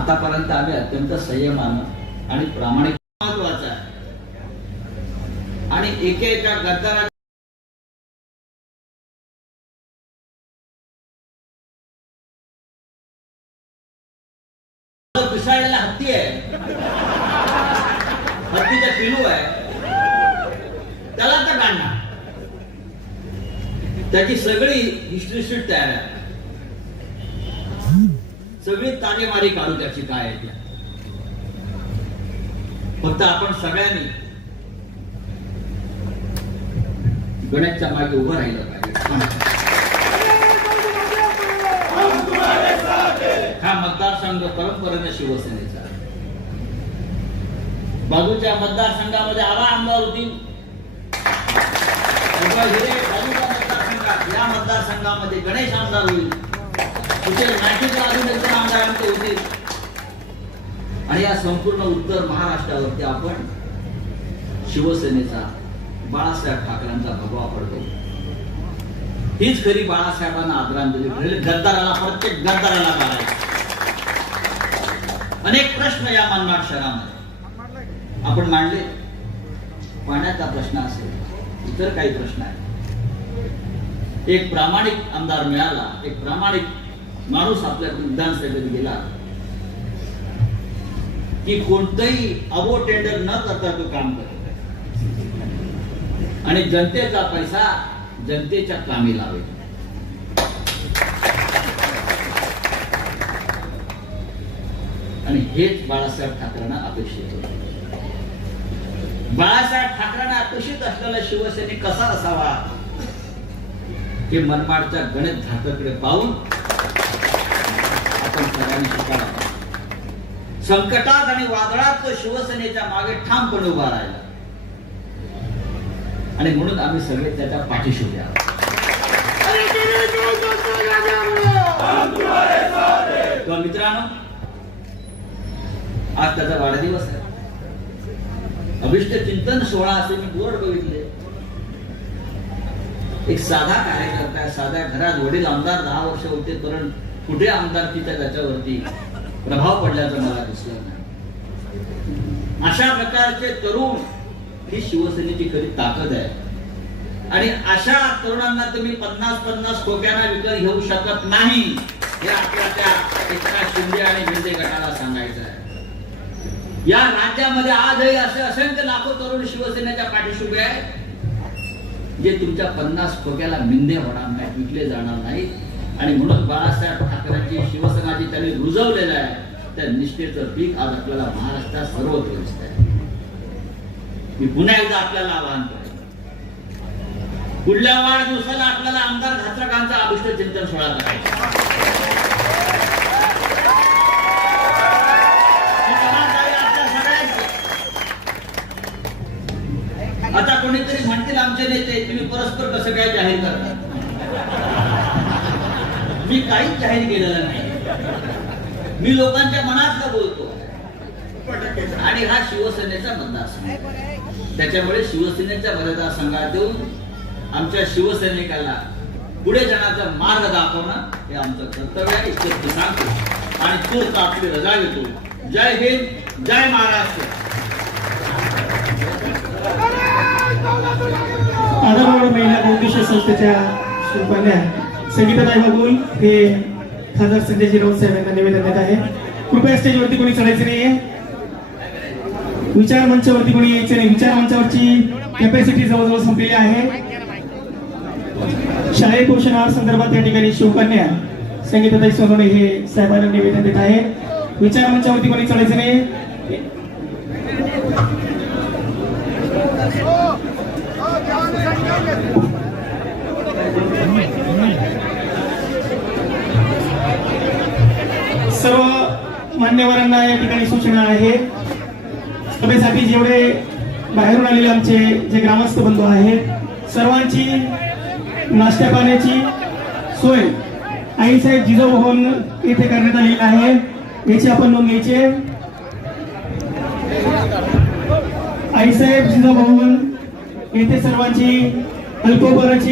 आतापर्यंत आम्ही अत्यंत संयमानं आणि प्रामाणिक महत्वाचं आहे. आणि एकेका गद्दारा पिसाळलेला हत्ती आहे. हत्तीचा पिलू आहे. त्याला तर काढणार. त्याची सगळी हिस्ट्री शीट तयार आहे. सगळी तारेमारी काढू त्याची काय आहे त्या फक्त आपण सगळ्यांनी गणेशच्या मागे उभं राहिलं पाहिजे. हा मतदारसंघ परंपरेने शिवसेनेचा. बाजूच्या मतदारसंघामध्ये आला आमदार होती या मतदारसंघामध्ये गणेश आमदार होईल. तिथे अजून आणि या संपूर्ण उत्तर महाराष्ट्रावरती आपण शिवसेनेचा बाळासाहेब ठाकरेंचा भगवा पडतो. हीच खरी बाळासाहेबांना आदरांजली ठरेल गद्दाराला प्रत्येक गद्दाराला मारायचं अनेक प्रश्न या मनमाड शहरामध्ये. आपण मांडले. पाण्याचा प्रश्न असेल इतर काही प्रश्न आहेत. एक प्रामाणिक आमदार मिळाला एक प्रामाणिक माणूस आपल्या विधानसभेत गेला. की कोणतंही अबो टेंडर न करता तो काम करत आणि जनतेचा पैसा जनतेच्या कामी लावेल आणि हेच बाळासाहेब ठाकरेंना अपेक्षित होते. बाळासाहेब ठाकरेंना अपेक्षित असलेला शिवसैनिक कसा असावा हे मनमाडच्या गणेश झाकरकडे पाहून आपण शिकायला संकटात आणि वादळात तो शिवसेनेच्या मागे ठामपणे उभा राहिला. आणि म्हणून आम्ही सगळे त्याच्या पाठीशी उभे आहोत. मित्रांनो आज त्याचा वाढदिवस आहे. अभिष्ट चिंतन सोहळा असे मी बोर्ड बघितले. एक साधा कार्यकर्ता साध्या घरात वडील आमदार दहा वर्ष होते परंतु कुठे आमदारकीच्या त्याच्यावरती प्रभाव पडल्याचं मला दिसलं नाही. अशा प्रकारचे तरुण ही शिवसेनेची खरी ताकद आहे. आणि अशा तरुणांना तुम्ही पन्नास पन्नास खोक्यांना विकत घेऊ शकत नाही हे आपल्या त्या एकनाथ शिंदे आणि शिंदे गटाला सांगायचं आहे. या राज्यामध्ये आजही असे असंख्य लाखो तरुण शिवसेनेच्या पाठीशी उभे आहेत जे तुमच्या पन्नास खोक्याला मिंदे होणार नाहीत विकले जाणार नाहीत. आणि म्हणून बाळासाहेब ठाकरेंची शिवसेना जी त्यांनी रुजवलेलं आहे त्या निष्ठेचं पीक आज आपल्याला महाराष्ट्रात सर्वत्र दिसत आहे मी पुन्हा एकदा आपल्याला आवाहन करतो पुढल्या वाढदिवसाला आपल्याला आमदार घात्रकांचा अभिष्ट चिंतन सोहळा करायचा आता कोणीतरी म्हणतील आमचे नेते तुम्ही परस्पर कसं काय जाहीर करतात मी काहीच जाहीर केलेलं नाही. मी लोकांच्या मनातलं बोलतो? आणि हा शिवसेनेचा मतदारसंघ. त्याच्यामुळे शिवसेनेच्या मतदारसंघात येऊन आमच्या शिवसैनिकाला पुढे जाण्याचा मार्ग दाखवणं हे आमचं कर्तव्य आहे. इतकं सांगतो. आणि तूर्त आपली रजा घेतो. जय हिंद जय महाराष्ट्र. महिला संस्थेच्या शिल्पाल्या संगीताबाई बघून हे खासदार संजयजी राऊत साहेब यांना निवेदन देत आहे. कृपया स्टेजवरती कोणी चढायचं नाहीये. विचार मंचावरती कोणी यायचं नाही. विचार मंचावरची कॅपॅसिटी जवळजवळ संपलेली आहे. शालेय पोषण संदर्भात या ठिकाणी शिवकन्या संगीताताई सोनवणे हे साहेबांना निवेदन देत आहे. विचार मंचावरती कोणी चढायचं नाही मान्यवरांना या ठिकाणी सूचना आहे. सभेसाठी जेवढे बाहेरून आलेले आमचे जे ग्रामस्थ बंधू आहेत सर्वांची नाश्त्या पाण्याची सोय आईसाहेब जिजाभवन येथे करण्यात आलेली आहे. याची आपण नोंद घ्यायची आईसाहेब जिजाभवन येथे सर्वांची अल्पोपराची